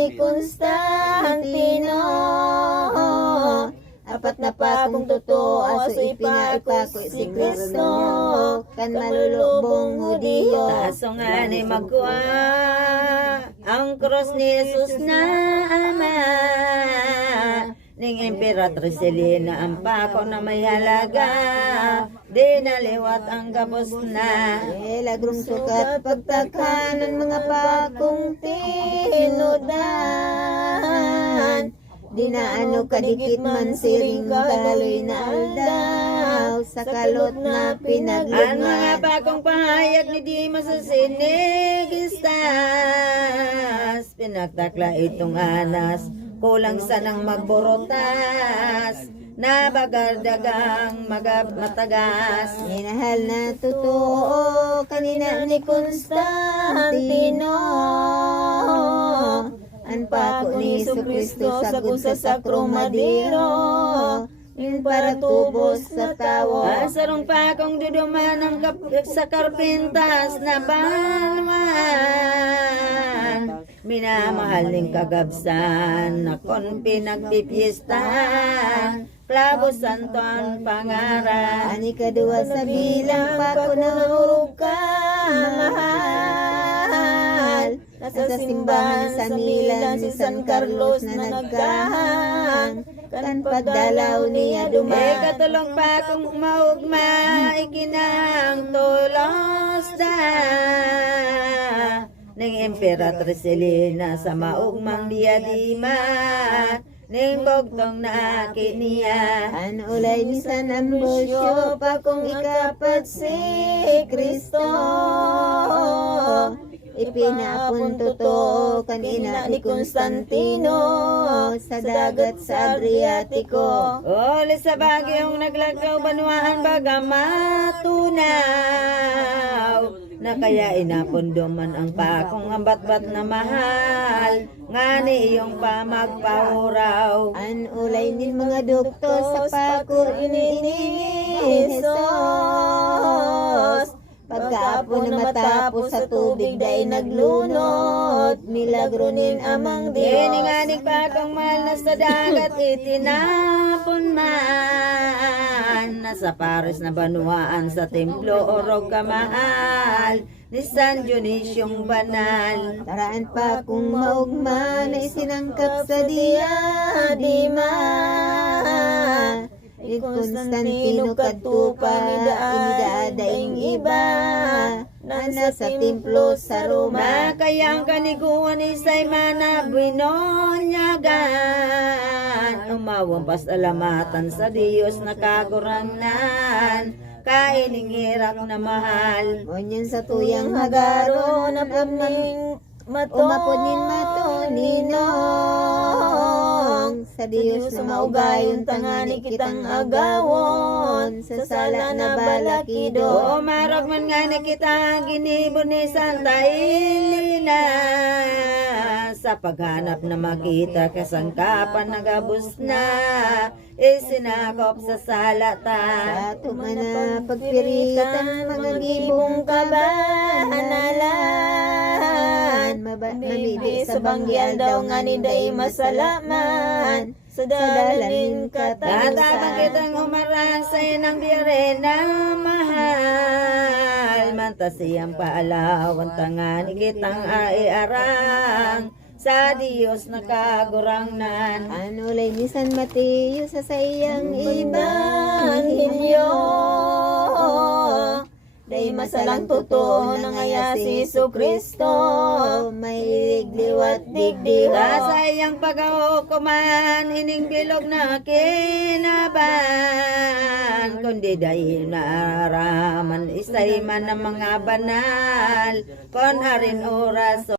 ni Constantino. Apat na pa kung totoo, aso ipinako si Kristo, kan malulubong Hudiyo. Kaso nga ni magkuha ang cross ni Jesus na ama, ning Imperatrice Helena ang pako na may halaga, di naliwat ang gabos na. Lagrong sukat pagtakanan mga pakong tinudan, di na ano kadikit man siring kaloy na aldaw, sa kalot na pinaglugnan. Ang mga bakong pahayag ni Dimas sa sinigistas, pinagtakla itong anas, kulang sanang magborotas, nabagardagang matagas. Minahal na totoo kanina ni Constantino, ang pako ni Jesucristo sa sakrong madiro, yung para tubos sa tawo. Sarong pakong duduman sa karpintas na banwan, minamahal ning kagabsan na kon pinagpipiestan, Klabo Santo ang pangaran. Ani kadua sa bilang pako na urog ka mahal, nasa simbahan sa Milan si San Carlos na nagkahang, kan pagdalaw niya dumaan. Katulong pa kung maugma, ikinang tulos da ning Imperatrice Helena sa maugmang diadima, ning bogtong na kiniya. An ulay ni San Ambrosio pa kung ikapat si Kristo, ipinapon totoo kanina ni Constantino sa dagat sa Adriatico. Oli sa bagyong naglagaw banwaan baga matunaw, na kaya inapunduman ang pakong ambat-bat na mahal, ngani iyong pamagpahuraw. An ulay ni mga doktor sa pako ini Jesus, pagkaapo na matapos sa tubig dahil naglunod, milagro nin amang Diyos. Ininganig pakong mahal na sa dagat itinapon man, nasa Paris na banwaan sa templo orog kamahal ni San Dionisiyong banal. Taraan pa kung maugma na isinangkap sa diadima, ni Constantino katupa inidaadaing iba, na nasa templo sa Roma. Kaya ang kaniguan ni Saymana binonyagan, umawang pasalamatan sa Diyos na kagurangnan, kaining hirap na mahal. Ngunyan sa tuyang hagaro na paming umapunin matuninong, sa Diyos na maugayon tangani kitang agawon, sa sala na balakido. O marag man nga na kita ginibon ni Santa Elena, sa paghanap na makita kasangkapan nagabos na, isinakop sa salata. Sa tumana pagpiritan mga gibong kabahanalan, mabibig sa banggian daw nga ni day masalaman, sa dalalin katapusan. Tatabang kitang umarang sa inang biyere na mahal, mantasiyang paalawan tangani kitang aiarang, sa Diyos na kagurangnan. Ano lay ni San Mateo sa sayang Ebanghelyo, day masalang totoo na ngaya si Jesucristo, may ligliwat digdiwa. Sa iyang pag-aukuman, ining bilog na kinaban, kundi dahil naaraman, isay man ng mga banal, kon arin oras.